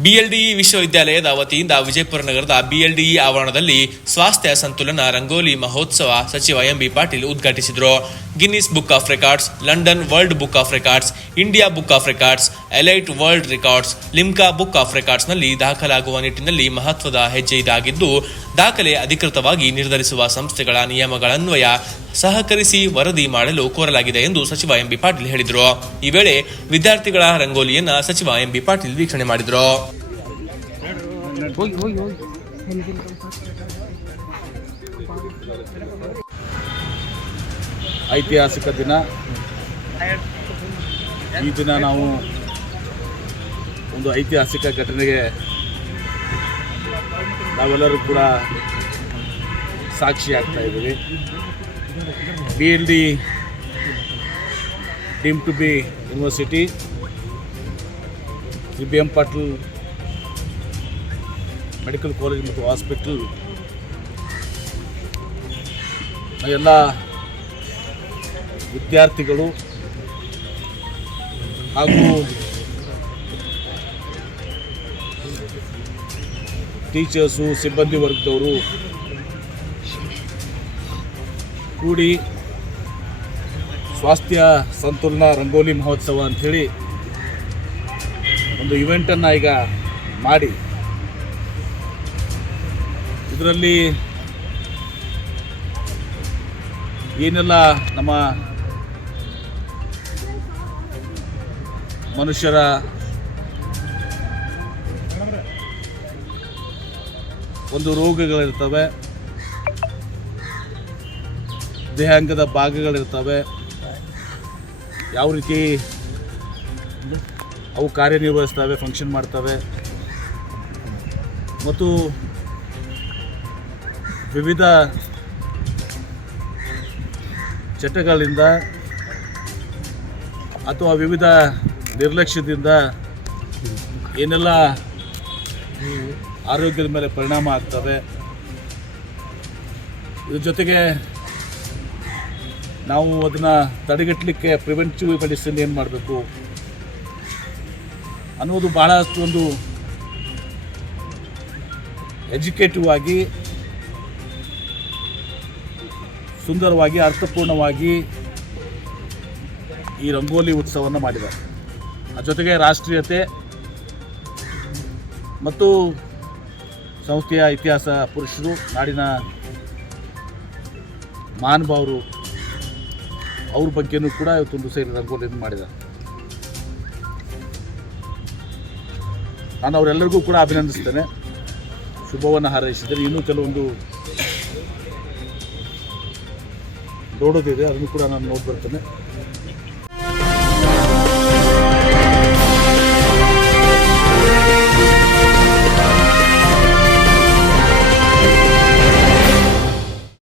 BLDE ವಿಶ್ವವಿದ್ಯಾಲಯದ ವತಿಯಿಂದ ವಿಜಯಪುರ ನಗರದ ಬಿಎಲ್ಡಿಇ ಆವರಣದಲ್ಲಿ ಸ್ವಾಸ್ಥ್ಯ ಸಂತುಲನ ರಂಗೋಲಿ ಮಹೋತ್ಸವ ಸಚಿವ ಎಂಬಿ ಪಾಟೀಲ್ ಉದ್ಘಾಟಿಸಿದರು. Guinness book of records London world book of records India book of records elite world records Limca book of ರೆಕಾರ್ಡ್ಸ್ನಲ್ಲಿ ದಾಖಲಾಗುವ ನಿಟ್ಟಿನಲ್ಲಿ ಮಹತ್ವದ ಹೆಜ್ಜೆ ಇದಾಗಿದ್ದು, ದಾಖಲೆ ಅಧಿಕೃತವಾಗಿ ನಿರ್ಧರಿಸುವ ಸಂಸ್ಥೆಗಳ ನಿಯಮಗಳನ್ವಯ ಸಹಕರಿಸಿ ವರದಿ ಮಾಡಲು ಕೋರಲಾಗಿದೆ ಎಂದು ಸಚಿವ ಎಂಬಿ ಪಾಟೀಲ್ ಹೇಳಿದರು. ಈ ವೇಳೆ ವಿದ್ಯಾರ್ಥಿಗಳ ರಂಗೋಲಿಯನ್ನ ಸಚಿವ ಎಂಬಿ ಪಾಟೀಲ್ ವೀಕ್ಷಣೆ ಮಾಡಿದರು. ಹೋಗಿ ಹೋಗಿ ಹೋಗಿ. ಐತಿಹಾಸಿಕ ದಿನ. ಈ ದಿನ ನಾವು ಒಂದು ಐತಿಹಾಸಿಕ ಘಟನೆಗೆ ನಾವೆಲ್ಲರೂ ಕೂಡ ಸಾಕ್ಷಿ ಆಗ್ತಾ ಇದ್ದೀವಿ. B L D deemed to be university Shri B M Patil medical college ಮತ್ತು ಹಾಸ್ಪಿಟಲ್. ಎಲ್ಲ ವಿದ್ಯಾರ್ಥಿಗಳು ಹಾಗೂ ಟೀಚರ್ಸು, ಸಿಬ್ಬಂದಿ ವರ್ಗದವರು ಕೂಡಿ ಸ್ವಾಸ್ಥ್ಯ ಸಂತುಲನ ರಂಗೋಲಿ ಮಹೋತ್ಸವ ಅಂಥೇಳಿ ಒಂದು ಇವೆಂಟನ್ನು ಈಗ ಮಾಡಿ ಇದರಲ್ಲಿ ಏನೆಲ್ಲ ನಮ್ಮ ಮನುಷ್ಯರ ಒಂದು ರೋಗಗಳಿರ್ತವೆ, ದೇಹಾಂಗದ ಭಾಗಗಳಿರ್ತವೆ, ಯಾವ ರೀತಿ ಅವು ಕಾರ್ಯನಿರ್ವಹಿಸ್ತವೆ ಫಂಕ್ಷನ್ ಮಾಡ್ತವೆ. ಮತ್ತು ವಿವಿಧ ಚಟಗಳಿಂದ ಅಥವಾ ವಿವಿಧ ನಿರ್ಲಕ್ಷ್ಯದಿಂದ ಏನೆಲ್ಲ ಆರೋಗ್ಯದ ಮೇಲೆ ಪರಿಣಾಮ ಆಗ್ತವೆ, ಇದ್ರ ಜೊತೆಗೆ ನಾವು ಅದನ್ನು ತಡೆಗಟ್ಟಲಿಕ್ಕೆ ಪ್ರಿವೆಂಟಿವ್ ಮೆಡಿಸಿನ್ ಏನು ಮಾಡಬೇಕು ಅನ್ನೋದು ಭಾಳಷ್ಟು ಒಂದು ಎಜುಕೇಟಿವ್ ಆಗಿ ಸುಂದರವಾಗಿ, ಅರ್ಥಪೂರ್ಣವಾಗಿ ಈ ರಂಗೋಲಿ ಉತ್ಸವವನ್ನು ಮಾಡಿದ್ದಾರೆ. ಆ ಜೊತೆಗೆ ರಾಷ್ಟ್ರೀಯತೆ ಮತ್ತು ಸಂಸ್ಥೆಯ ಇತಿಹಾಸ ಪುರುಷರು, ನಾಡಿನ ಮಹಾನುಭಾವರು ಅವ್ರ ಬಗ್ಗೆನೂ ಕೂಡ ಇವತ್ತೊಂದು ಸೇರಿ ರಂಗೋಲಿಯನ್ನು ಮಾಡಿದ್ದಾರೆ. ನಾನು ಅವರೆಲ್ಲರಿಗೂ ಕೂಡ ಅಭಿನಂದಿಸ್ತೇನೆ. ಶುಭವನ್ನು ಹಾರೈಸಿದ್ದೇನೆ. ಇನ್ನೂ ಕೆಲವೊಂದು ನೋಡೋದಿದೆ ಅದನ್ನು ಕೂಡ ನಾನು ನೋಡಿ ಬರ್ತೇನೆ